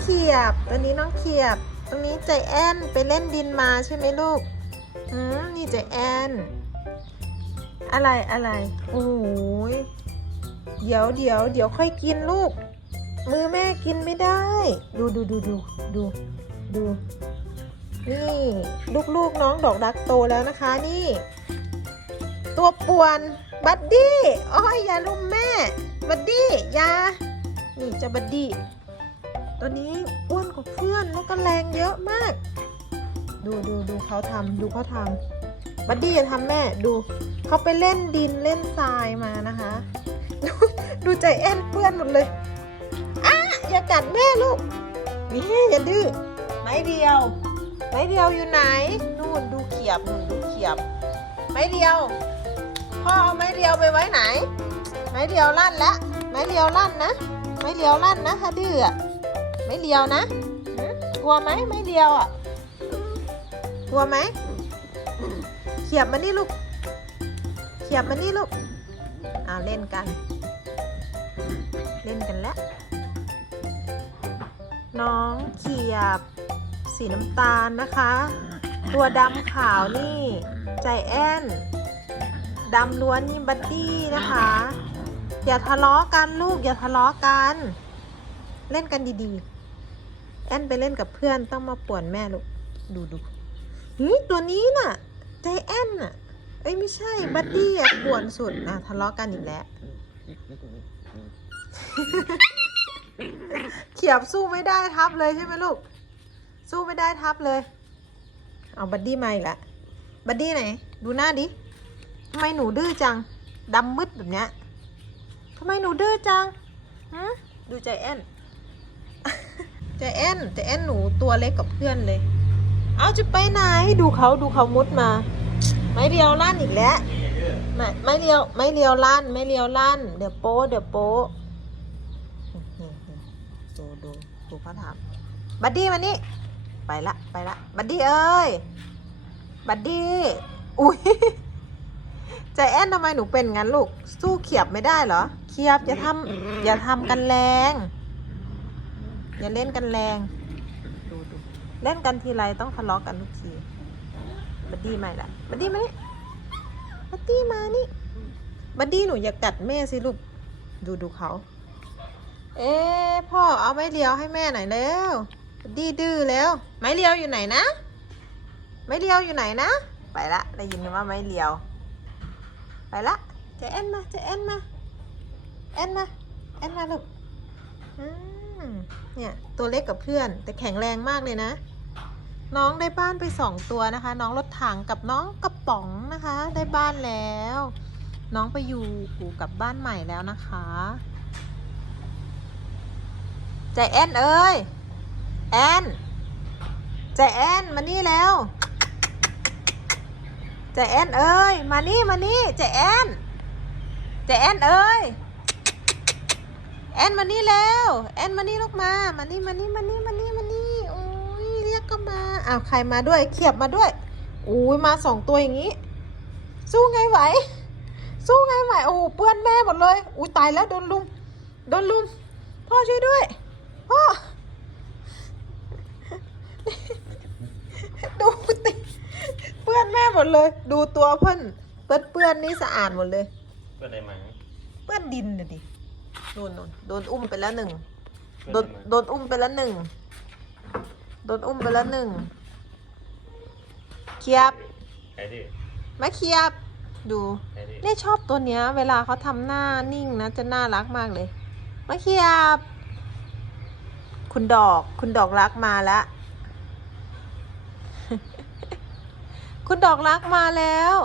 เขียบ ตัวนี้น้องเขียบ ตรงนี้ใจแอนไปเล่นดินมาใช่ไหมลูก อืมนี่ใจแอน อะไรอะไร โอ้ยเดี๋ยวเดี๋ยวเดี๋ยวค่อยกินลูก มือแม่กินไม่ได้ ดูดูดูดูดูดู นี่ ลูกๆน้องดอกรักโตแล้วนะคะนี่ ตัวป่วนบัดดี้อ้อยอย่าลุมแม่ บัดดี้อย่านี่จะบัดดี้ ตัวนี้อ้วนกว่าเพื่อนแล้วก็แรงเยอะมาก ดูดูดูเขาทำดูเขาทำบัดดี้อย่าทำแม่ดูเขาไปเล่นดินเล่นทรายมานะคะ ดูดูใจแอนเปื้อนหมดเลยอะอย่ากัดแม่ลูกนี่อย่าดื้อไม้เดียว ไม้เดียวอยู่ไหนนู่นดูเขียบนู่นดูเขียบ ไม้เดียวพ่อเอาไม้เดียวไปไว้ไหน ไม้เดียวลั่นละไม้เดียวลั่นนะ ไม้เดียวลั่นนะถ้าดื้ออะ ไม้เดียวนะกลัวไหมไม้เดียวอะกลัวไหมเขียบมานี่ลูกเขียบมานี่ลูกเอาเล่นกัน เล่นกันแล้ว น้องเขียบสีน้ำตาลนะคะ ตัวดำขาวนี่ใจแอนดำล้วนนี่บัดดี้นะคะ อย่าทะเลาะกันลูกอย่าทะเลาะกัน เล่นกันดีๆ อนไปเล่นกับเพื่อนต้องมาป่วนแม่ลูกดูดูเฮ้ยตัวนี้น่ะ ใจแอนน่ะ เอ้ยไม่ใช่บัดดี้อะป่วนสุดนะทะเลาะกันอีกแล้วเขียบสู้ไม่ได้ทับเลยใช่ไหมลูก สู้ไม่ได้ทับเลย เอาบัดดี้มาอีกละบัดดี้ไหน ดูหน้าดิทำไมหนูดื้อจังดำมืดแบบเนี้ยทำไมหนูดื้อจังฮะดูใจแอน ใจแอนใจแอนหนูตัวเล็กกับเพื่อนเลย เอาจะไปไหนดูเขาดูเขามุดมา ไม่เรียวลั่นอีกแล้ว ไม่ไม่เรียวไม่เรียวลั่นไม่เรียวลั่น เดี๋ยวโป๊เดี๋ยวโป๊ะนี่นี่ดูดูดูเขาทำบัดดี้มานี่ ไปละไปละ บัดดี้เอ้ย บัดดี้ อุ้ยใจแอนทำไมหนูเป็นงั้นลูก สู้เขียบไม่ได้เหรอ เขียบอย่าทำอย่าทำกันแรง อย่าเล่นกันแรง ดูดูเล่นกันทีไรต้องทะเลาะกันทุกทีบัดดี้มาละบัดดี้มานี่บัดดี้มานี่บัดดี้หนูอย่ากัดแม่สิลูกดูดูเขา เอ๊พ่อเอาไม้เรียวให้แม่หน่อยแล้วบัดดี้ดื้อแล้ว ไม้เรียวอยู่ไหนนะ ไม้เรียวอยู่ไหนนะ ไปละได้ยินว่าไม้เรียว ไปละจะแอนมาจะแอนมาแอนมาแอนมาลูกอืม เนี่ยตัวเล็กกับเพื่อน แต่แข็งแรงมากเลยนะ น้องได้บ้านไปสองตัวนะคะ น้องรถถังกับน้องกระป๋องนะคะ ได้บ้านแล้ว น้องไปอยู่กูกับบ้านใหม่แล้วนะคะใจแอนเอ้ยแอนใจแอนมานี่แล้วใจแอนเอ้ย มานี่ มานี่ใจแอนใจแอนเอ้ย แอนมานี่แล้ว แอนมานี่ลูกมา มานี่มานี่มานี่มานี่มานี่โอ้ยเรียกก็มาอ้าวใครมาด้วย เขียบมาด้วยอุ้ยมาสองตัวอย่างนี้ สู้ไงไหว สู้ไงไหวโอ้โหเปื้อนแม่หมดเลยอุ้ยตายแล้วโดนลุมโดนลุมพ่อช่วยด้วยพ่อดูติเปื้อนแม่หมดเลย ดูตัวเพื่อนเปื้อนเปื้อนนี่สะอาดหมดเลยเพื่อนได้ไหมเปื้อนดินเลยดิ โดนโดนโดนอุ้มไปแล้วหนึ่งเพื่อนโดนได้ไหมโดนอุ้มไปแล้วหนึ่งโดนอุ้มไปแล้วหนึ่งเคียบใครดิมาเคียบ ดูใครดิเนี่ยชอบตัวเนี้ย เวลาเขาทำหน้านิ่งนะ จะน่ารักมากเลยมาเคียบ คุณดอกคุณดอกรักมาแล้วคุณดอกรักมาแล้ว